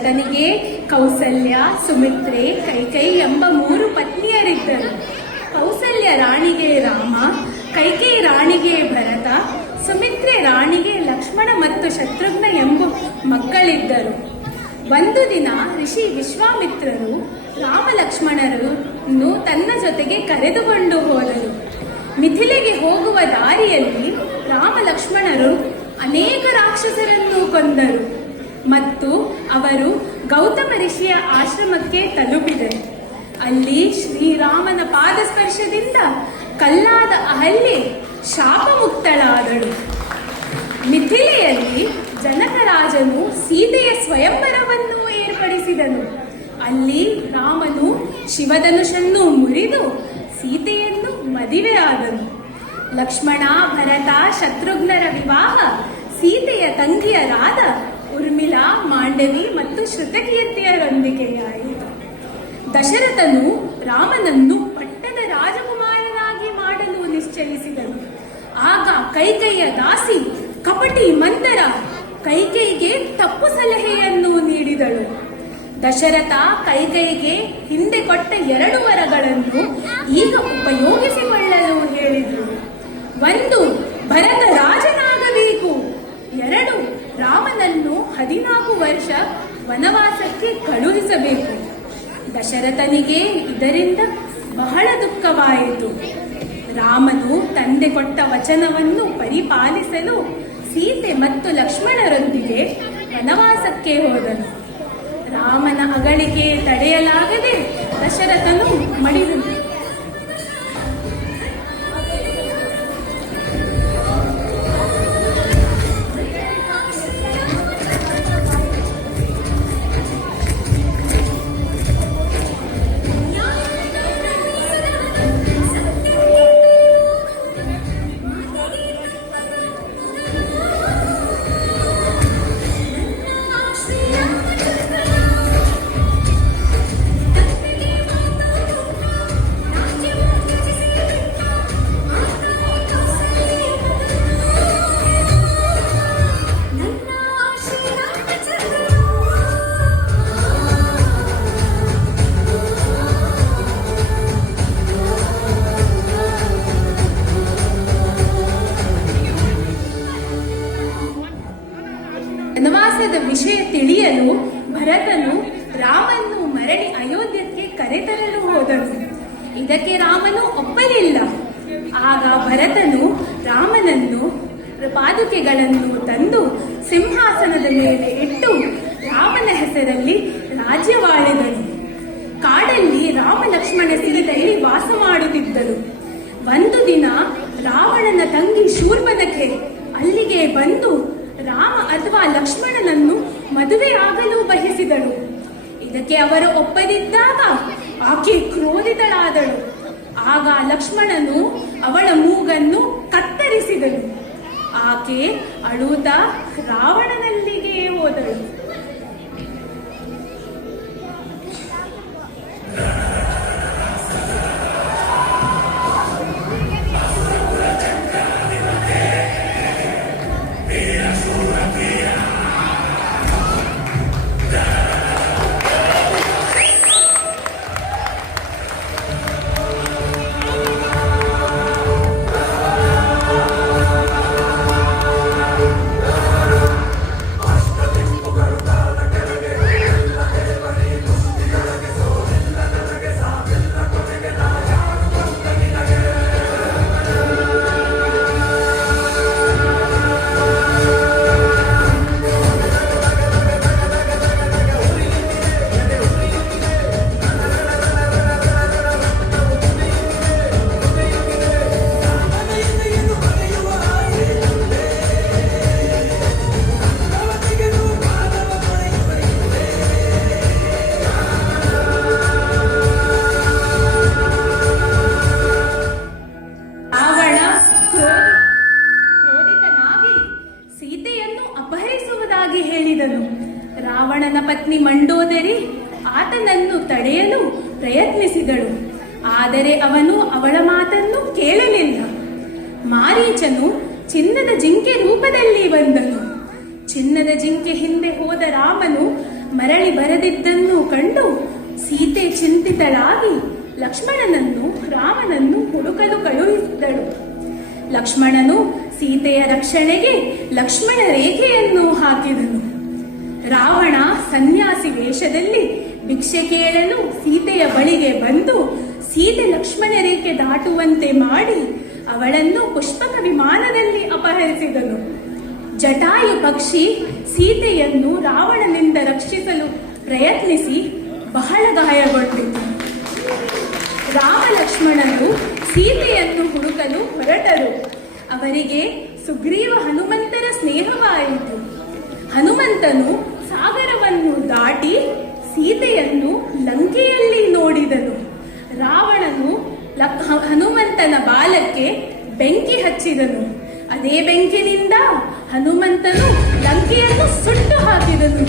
ದಶರಥನಿಗೆ ಕೌಸಲ್ಯ, ಸುಮಿತ್ರೆ, ಕೈಕೈ ಎಂಬ 3 ಪತ್ನಿಯರಿದ್ದರು. ಕೌಸಲ್ಯ ರಾಣಿಗೆ ರಾಮ, ಕೈಕೇಯಿ ರಾಣಿಗೆ ಭರತ, ಸುಮಿತ್ರೆ ರಾಣಿಗೆ ಲಕ್ಷ್ಮಣ ಮತ್ತು ಶತ್ರುಘ್ನ ಎಂಬ ಮಕ್ಕಳಿದ್ದರು. ಒಂದು ದಿನ ಋಷಿ ವಿಶ್ವಾಮಿತ್ರರು ರಾಮ ಲಕ್ಷ್ಮಣರನ್ನು ತನ್ನ ಜೊತೆಗೆ ಕರೆದುಕೊಂಡು ಹೋದರು. ಮಿಥಿಲೆಗೆ ಹೋಗುವ ದಾರಿಯಲ್ಲಿ ರಾಮ ಲಕ್ಷ್ಮಣರು ಅನೇಕ ರಾಕ್ಷಸರನ್ನು ಕೊಂದರು ಮತ್ತು ಅವರು ಗೌತಮ ಋಷಿಯ ಆಶ್ರಮಕ್ಕೆ ತಲುಪಿದರು. ಅಲ್ಲಿ ಶ್ರೀರಾಮನ ಪಾದಸ್ಪರ್ಶದಿಂದ ಕಲ್ಲಾದ ಅಹಲ್ಯೆ ಶಾಪಮುಕ್ತಳಾದಳು. ಮಿಥಿಲೆಯಲ್ಲಿ ಜನಕರಾಜನು ಸೀತೆಯ ಸ್ವಯಂವರವನ್ನು ಏರ್ಪಡಿಸಿದನು. ಅಲ್ಲಿ ರಾಮನು ಶಿವಧನುಷನ್ನು ಮುರಿದು ಸೀತೆಯನ್ನು ಮದುವೆಯಾದನು. ಲಕ್ಷ್ಮಣ, ಭರತ, ಶತ್ರುಘ್ನರ ವಿವಾಹ ಸೀತೆಯ ತಂಗಿಯರಾದ ಉರ್ಮಿಳಾ, ಮಾಂಡವಿ ಮತ್ತು ಶ್ರುತಕೀರ್ತಿಯರೊಂದಿಗೆಯಾಯಿತು. ದಶರಥನು ರಾಮನನ್ನು ಪಟ್ಟದ ರಾಜಕುಮಾರನಾಗಿ ಮಾಡಲು ನಿಶ್ಚಯಿಸಿದನು. ಆಗ ಕೈಕೇಯಿಯ ದಾಸಿ ಕಪಟಿ ಮಂತರ ಕೈಕೇಯಿಗೆ ತಪ್ಪು ಸಲಹೆಯನ್ನು ನೀಡಿದಳು. ದಶರಥ ಕೈಕೇಯಿಗೆ ಹಿಂದೆ ಕೊಟ್ಟ 2 ವರಗಳನ್ನು ಈಗ ಉಪಯೋಗಿಸಿಕೊಳ್ಳಲು ಹೇಳಿದರು. 1. ಭರತ ರಾಜನಾಗಬೇಕು. 2. ರಾಮನನ್ನು 14 ವರ್ಷ ವನವಾಸಕ್ಕೆ ಕಳುಹಿಸಬೇಕು. ದಶರಥನಿಗೆ ಇದರಿಂದ ಬಹಳ ದುಃಖವಾಯಿತು. ರಾಮನು ತಂದೆ ಕೊಟ್ಟ ವಚನವನ್ನು ಪರಿಪಾಲಿಸಲು ಸೀತೆ ಮತ್ತು ಲಕ್ಷ್ಮಣರೊಂದಿಗೆ ವನವಾಸಕ್ಕೆ ಹೋದನು. ರಾಮನ ಅಗಳಿಗೆ ತಡೆಯಲಾಗದೆ ದಶರಥನು ಮಡಿದನು. ವನವಾಸದ ವಿಷಯ ತಿಳಿಯಲು ಭರತನು ರಾಮನ್ನು ಮರಳಿ ಅಯೋಧ್ಯಕ್ಕೆ ಕರೆತರಲು ಹೋದನು. ಇದಕ್ಕೆ ರಾಮನು ಒಪ್ಪಲಿಲ್ಲ. ಆಗ ಭರತನು ರಾಮನನ್ನು ಪಾದುಕೆಗಳನ್ನು ತಂದು ಸಿಂಹಾಸನದ ಮೇಲೆ ಇಟ್ಟು ರಾಮನ ಹೆಸರಲ್ಲಿ ರಾಜ್ಯವಾಳಿದನು. ಕಾಡಲ್ಲಿ ರಾಮ, ಲಕ್ಷ್ಮಣ, ಸೀತೆಯಲ್ಲಿ ವಾಸ ಮಾಡುತ್ತಿದ್ದರು. ಒಂದು ದಿನ ರಾವಣನ ತಂಗಿ ಶೂರ್ಪನಖೆ ಅಲ್ಲಿಗೆ ಬಂದು ರಾಮ ಅಥವಾ ಲಕ್ಷ್ಮಣನನ್ನು ಮದುವೆಯಾಗಲು ಬಯಸಿದಳು. ಇದಕ್ಕೆ ಅವರು ಒಪ್ಪದಿದ್ದಾಗ ಆಕೆ ಕ್ರೋಧಿತಳಾದಳು. ಆಗ ಲಕ್ಷ್ಮಣನು ಅವಳ ಮೂಗನ್ನು ಕತ್ತರಿಸಿದನು. ಆಕೆ ಅಳುತ್ತಾ ರಾವಣನಲ್ಲಿಗೆ ಹೋದಳು. ರಾವಣನ ಪತ್ನಿ ಮಂಡೋದರಿ ಆತನನ್ನು ತಡೆಯಲು ಪ್ರಯತ್ನಿಸಿದಳು. ಆದರೆ ಅವನು ಅವಳ ಮಾತನ್ನು ಕೇಳಲಿಲ್ಲ. ಮಾರೀಚನು ಚಿನ್ನದ ಜಿಂಕೆ ರೂಪದಲ್ಲಿ ಬಂದನು. ಚಿನ್ನದ ಜಿಂಕೆ ಹಿಂದೆ ಹೋದ ರಾಮನು ಮರಳಿ ಬರದಿದ್ದನ್ನು ಕಂಡು ಸೀತೆ ಚಿಂತಿತಳಾಗಿ ಲಕ್ಷ್ಮಣನನ್ನು ರಾಮನನ್ನು ಹುಡುಕಲು ಕಳುಹಿಸಿದಳು. ಲಕ್ಷ್ಮಣನು ಸೀತೆಯ ರಕ್ಷಣೆಗೆ ಲಕ್ಷ್ಮಣ ರೇಖೆಯನ್ನು ಹಾಕಿದನು. ರಾವಣ ಸನ್ಯಾಸಿ ವೇಷದಲ್ಲಿ ಭಿಕ್ಷೆ ಕೇಳಲು ಸೀತೆಯ ಬಳಿಗೆ ಬಂದು ಸೀತೆ ಲಕ್ಷ್ಮಣ ರೇಖೆ ದಾಟುವಂತೆ ಮಾಡಿ ಅವಳನ್ನು ಪುಷ್ಪಕ ವಿಮಾನದಲ್ಲಿ ಅಪಹರಿಸಿದನು. ಜಟಾಯು ಪಕ್ಷಿ ಸೀತೆಯನ್ನು ರಾವಣನಿಂದ ರಕ್ಷಿಸಲು ಪ್ರಯತ್ನಿಸಿ ಬಹಳ ಗಾಯಗೊಂಡಿತು. ರಾಮ ಲಕ್ಷ್ಮಣರು ಸೀತೆಯನ್ನು ಹುಡುಕಲು ಹೊರಟರು. ಅವರಿಗೆ ಸುಗ್ರೀವ ಹನುಮಂತನ ಸ್ನೇಹವಾಯಿತು. ಹನುಮಂತನು ಸಾಗರವನ್ನು ದಾಟಿ ಸೀತೆಯನ್ನು ಲಂಕೆಯಲ್ಲಿ ನೋಡಿದನು. ರಾವಣನು ಹನುಮಂತನ ಬಾಲಕ್ಕೆ ಬೆಂಕಿ ಹಚ್ಚಿದನು. ಅದೇ ಬೆಂಕಿನಿಂದ ಹನುಮಂತನು ಲಂಕೆಯನ್ನು ಸುಟ್ಟು ಹಾಕಿದನು.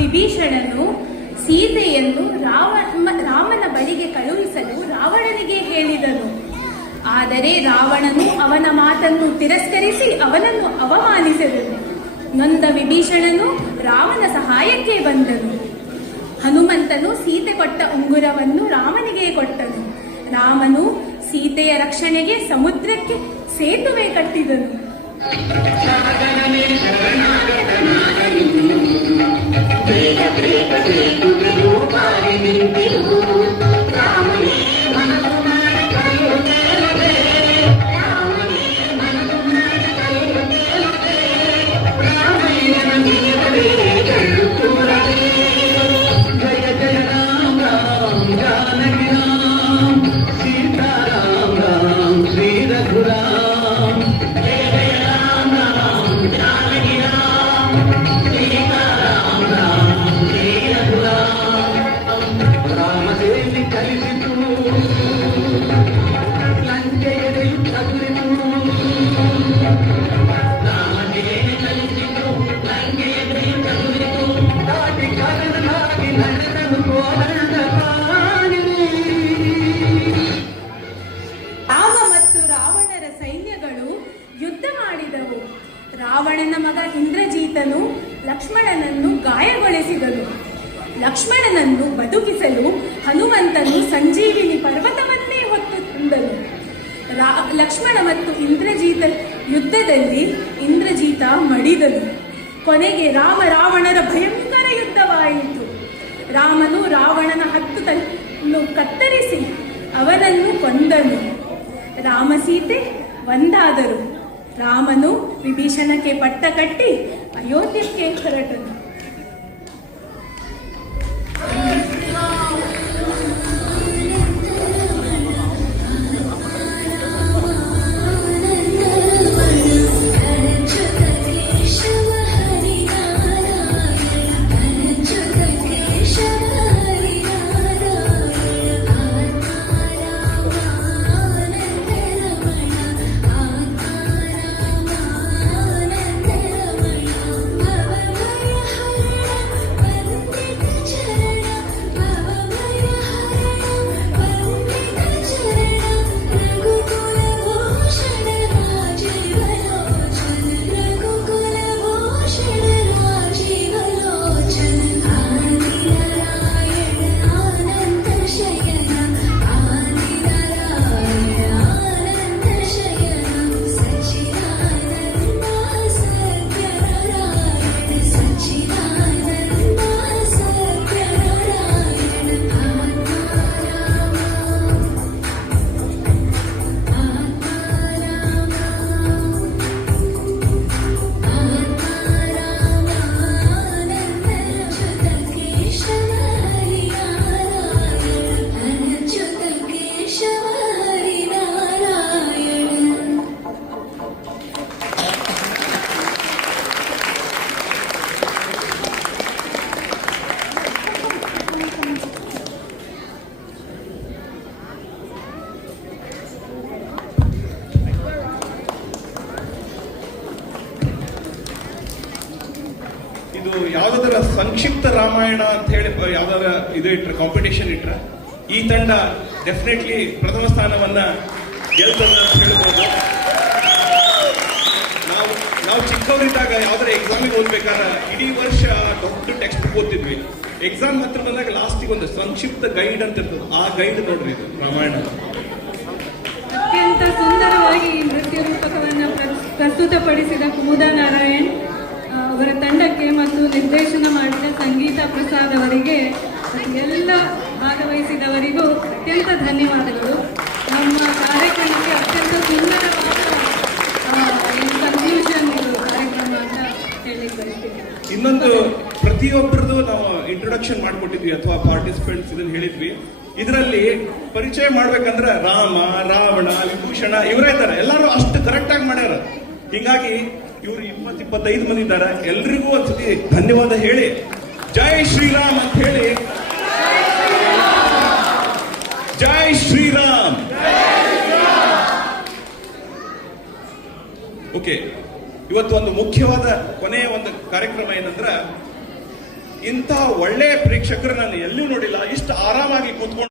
ವಿಭೀಷಣನು ಸೀತೆಯನ್ನು ರಾಮನ ಬಳಿಗೆ ಕಳುಹಿಸಲು ರಾವಣನಿಗೆ ಹೇಳಿದನು. ಆದರೆ ರಾವಣನು ಅವನ ಮಾತನ್ನು ತಿರಸ್ಕರಿಸಿ ಅವನನ್ನು ಅವಮಾನಿಸಿದನು. ನೊಂದ ವಿಭೀಷಣನು ರಾಮನ ಸಹಾಯಕ್ಕೆ ಬಂದನು. ಹನುಮಂತನು ಸೀತೆ ಕೊಟ್ಟ ಉಂಗುರವನ್ನು ರಾಮನಿಗೆ ಕೊಟ್ಟನು. ರಾಮನು ಸೀತೆಯ ರಕ್ಷಣೆಗೆ ಸಮುದ್ರಕ್ಕೆ ಸೇತುವೆ ಕಟ್ಟಿದನು. ರಾವಣನ ಮಗ ಇಂದ್ರಜಿತನು ಲಕ್ಷ್ಮಣನನ್ನು ಗಾಯಗೊಳಿಸಿದನು. ಲಕ್ಷ್ಮಣನನ್ನು ಬದುಕಿಸಲು ಹನುಮಂತನು ಸಂಜೀವಿನಿ ಪರ್ವತವನ್ನೇ ಹೊತ್ತು ತಂದನು. ಲಕ್ಷ್ಮಣ ಮತ್ತು ಇಂದ್ರಜಿತ ಯುದ್ಧದಲ್ಲಿ ಇಂದ್ರಜಿತ ಮಡಿದನು. ಕೊನೆಗೆ ರಾವಣರ ಭಯಂಕರ ಯುದ್ಧವಾಯಿತು. ರಾಮನು ರಾವಣನ 10 ತಲೆಯನ್ನು ಕತ್ತರಿಸಿ ಅವನನ್ನು ಕೊಂದನು. ರಾಮ ಸೀತೆ ಒಂದಾದರು. ರಾಮನು ವಿಭೀಷಣಕ್ಕೆ ಪಟ್ಟ ಕಟ್ಟಿ ಅಯೋಧ್ಯಕ್ಕೆ ಹೊರಟನು. ಇದು ಯಾವ್ದಾದ್ರ ಸಂಕ್ಷಿಪ್ತ ರಾಮಾಯಣ ಅಂತ ಹೇಳಿ ಯಾವ್ದಾರ ಇದು ಇಟ್ರೆ ಕಾಂಪಿಟೇಷನ್ ಇಟ್ರೆ ಈ ತಂಡ ಡೆಫಿನೆಟ್ಲಿ ಪ್ರಥಮ ಸ್ಥಾನವನ್ನ ಗೆಲ್ತದ ಅಂತ ಹೇಳ್ಬೋದು. ನಾವು ಚಿಕ್ಕವರಿದ್ದಾಗ ಯಾವ್ದಾರ ಎಕ್ಸಾಮಿಗೆ ಓದ್ಬೇಕಾದ್ರೆ ಇಡೀ ವರ್ಷ ದೊಡ್ಡ ಟೆಕ್ಸ್ಟ್ ಬುಕ್ ಓದ್ತಿದ್ವಿ. ಎಕ್ಸಾಮ್ ಹತ್ರ ಬಂದಾಗ ಲಾಸ್ಟಿಗೆ ಒಂದು ಸಂಕ್ಷಿಪ್ತ ಗೈಡ್ ಅಂತ ಇರ್ತದೆ, ಆ ಗೈಡ್ ನೋಡ್ರಿ ಇದು ರಾಮಾಯಣ. ಅತ್ಯಂತ ಸುಂದರವಾಗಿ ಈ ನೃತ್ಯ ರೂಪಕವನ್ನು ಪ್ರಸ್ತುತಪಡಿಸಿದ ಕುಮುದಾ ನಾರಾಯಣ್ ಅವರ ತಂಡಕ್ಕೆ ಮತ್ತು ನಿರ್ದೇಶನ ಮಾಡಿದ ಸಂಗೀತ ಪ್ರಸಾದ್ ಅವರಿಗೆ ಎಲ್ಲ ಭಾಗವಹಿಸಿದವರಿಗೂ ಅತ್ಯಂತ ಧನ್ಯವಾದಗಳು. ನಮ್ಮ ಕಾರ್ಯಕ್ರಮಕ್ಕೆ ಅತ್ಯಂತ ಸುಂದರವಾದ ಕನ್ಕ್ಲೂಷನ್ ಕಾರ್ಯಕ್ರಮ ಅಂತ ಹೇಳಿ ಬಯಸ್ತೀನಿ. ಇನ್ನೊಂದು ಪ್ರತಿಯೊಬ್ಬರದು ನಾವು ಇಂಟ್ರೊಡಕ್ಷನ್ ಮಾಡಿಕೊಟ್ಟಿದ್ವಿ ಅಥವಾ ಪಾರ್ಟಿಸಿಪೆಂಟ್ಸ್ ಇದನ್ನ ಹೇಳಿದ್ವಿ. ಇದರಲ್ಲಿ ಪರಿಚಯ ಮಾಡ್ಬೇಕಂದ್ರೆ ರಾಮ, ರಾವಣ, ವಿಭೂಷಣ ಇವರೇ ಇದ್ದಾರೆ. ಎಲ್ಲರೂ ಅಷ್ಟು ಕರೆಕ್ಟ್ ಆಗಿ ಮಾಡ್ಯಾರ. ಹೀಗಾಗಿ ಇವರು 20-25 ಮಂದಿ ಇದ್ದಾರೆ. ಎಲ್ರಿಗೂ ಒಂದ್ಸತಿ ಧನ್ಯವಾದ ಹೇಳಿ ಜೈ ಶ್ರೀರಾಮ್ ಅಂತ ಹೇಳಿ. ಜೈ ಶ್ರೀರಾಮ್. ಓಕೆ, ಇವತ್ತು ಒಂದು ಮುಖ್ಯವಾದ ಕೊನೆಯ ಒಂದು ಕಾರ್ಯಕ್ರಮ ಏನಂದ್ರೆ, ಇಂಥ ಒಳ್ಳೆಯ ಪ್ರೇಕ್ಷಕರು ನಾನು ಎಲ್ಲೂ ನೋಡಿಲ್ಲ. ಇಷ್ಟು ಆರಾಮಾಗಿ ಕೂತ್ಕೊಂಡು